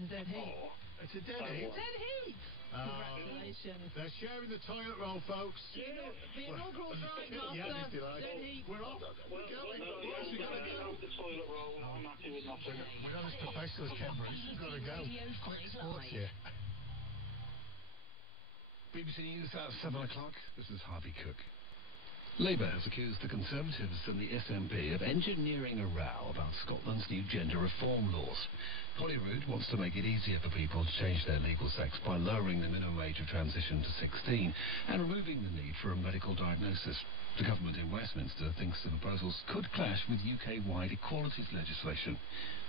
It's dead heat. Oh, it's a dead heat. Dead heat. Congratulations. They're sharing the toilet roll, folks. The inaugural Drive Master. Dead heat. We're off. We're going. Yes, we've got to go. The toilet roll. I'm happy with nothing. We're not as professional as Ken Bruce. We've got to go. Quick sports here. BBC News at 7 o'clock. This is Harvey Cook. Labour has accused the Conservatives and the SNP of engineering a row about Scotland's new gender reform laws. Holyrood wants to make it easier for people to change their legal sex by lowering the minimum age of transition to 16 and removing the need for a medical diagnosis. The government in Westminster thinks the proposals could clash with UK-wide equalities legislation.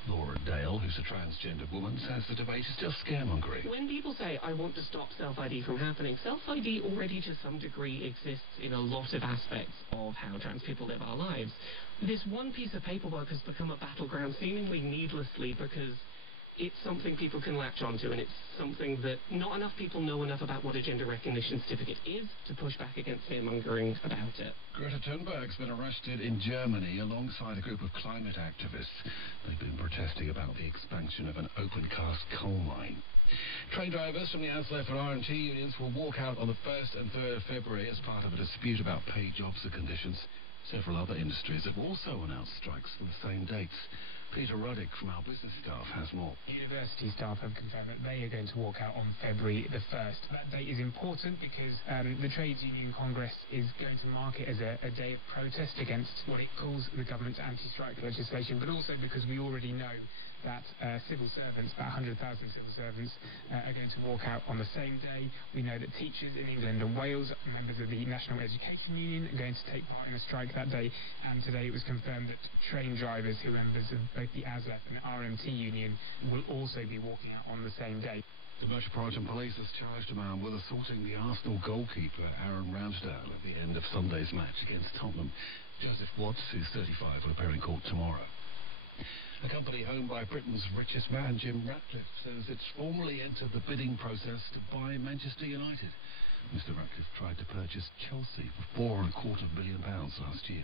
Laura Dale, who's a transgender woman, says the debate is just scaremongering. When people say, I want to stop self-ID from happening, self-ID already to some degree exists in a lot of aspects of how trans people live our lives. This one piece of paperwork has become a battleground seemingly needlessly because it's something people can latch onto, and it's something that not enough people know enough about what a gender recognition certificate is to push back against fear-mongering about it. Greta Thunberg's been arrested in Germany alongside a group of climate activists. They've been protesting about the expansion of an open-cast coal mine. Train drivers from the ASLEF and RMT unions will walk out on the 1st and 3rd of February as part of a dispute about pay, jobs and conditions. Several other industries have also announced strikes for the same dates. Peter Ruddick from our business staff has more. University staff have confirmed that they are going to walk out on February the 1st. That date is important because the Trades Union Congress is going to mark it as a day of protest against what it calls the government's anti-strike legislation, but also because we already know that civil servants, about 100,000 civil servants, are going to walk out on the same day. We know that teachers in England and Wales, members of the National Education Union, are going to take part in a strike that day, and today it was confirmed that train drivers who are members of both the ASLEF and the RMT Union will also be walking out on the same day. The Metropolitan Police has charged a man with assaulting the Arsenal goalkeeper Aaron Ramsdale at the end of Sunday's match against Tottenham. Joseph Watts, who's 35, will appear in court tomorrow. A company owned by Britain's richest man, Jim Ratcliffe, says it's formally entered the bidding process to buy Manchester United. Mr. Ratcliffe tried to purchase Chelsea for £4.25 billion last year.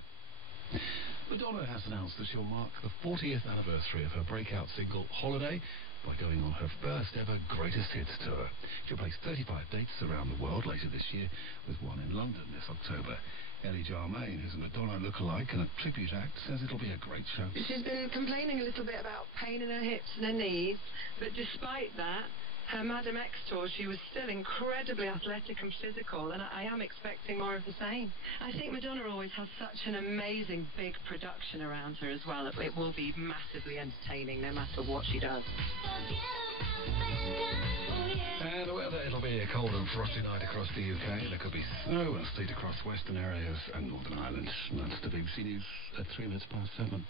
Madonna has announced that she'll mark the 40th anniversary of her breakout single Holiday by going on her first ever Greatest Hits tour. She'll place 35 dates around the world later this year, with one in London this October. Ellie Jarmaine, who's a Madonna lookalike and a tribute act, says it'll be a great show. She's been complaining a little bit about pain in her hips and her knees, but despite that, her Madam X tour, she was still incredibly athletic and physical, and I am expecting more of the same. I think Madonna always has such an amazing big production around her as well. It will be massively entertaining no matter what she does. And the weather, it'll be a cold and frosty night across the UK. There could be snow and sleet across western areas and Northern Ireland. And that's the BBC News at 7:03.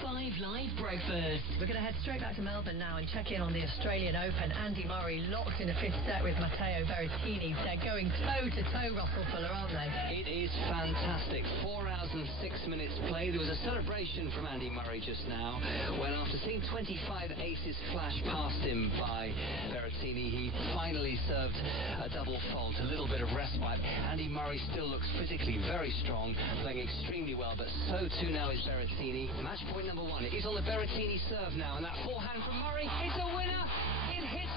5 Live Breakfast. We're going to head straight back to Melbourne now and check in on the Australian Open. Andy Murray locked in the 5th set with Matteo Berrettini. They're going toe-to-toe, Russell Fuller, aren't they? It is fantastic. 4 hours and 6 minutes play. There was a celebration from Andy Murray just now when, after seeing 25 aces flash past him by Berrettini, he finally served a double fault. A little bit of respite. Andy Murray still looks physically very strong, playing extremely well, but so too now is Berrettini. Match point number 1. It is on the Berrettini serve now, and that forehand from Murray is a winner. It hits